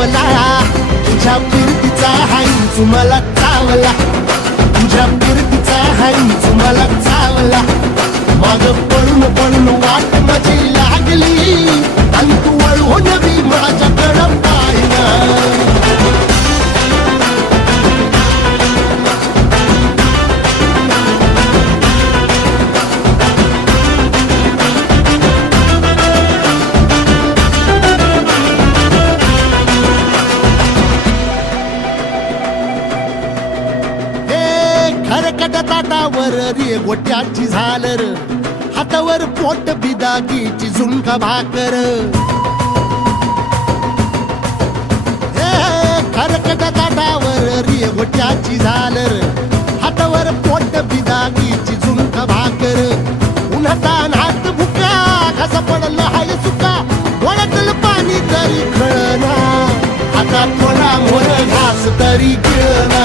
चावला, तुझ्या फिरतीचा हाईच मला चावला, तुझ्या फिरतीचा हाईच मला चावला. माग पळून पळून वाट माझी लागली आणि तू वळून बी माझ्याकडं पाहिना. खरकट ताटावर रे गोट्याची झालर, हातावर पोट बिदागीची झुणका भाकर. खरकट ताटावर रे गोट्याची झालर, हातावर पोट बिदागीची झुणका भाकर. उन्हातान हात भुका, कसा पडलं हाय सुका, डोळ्यातलं पाणी तरी कळना, आता थोडा मोर घास तरी गिळना.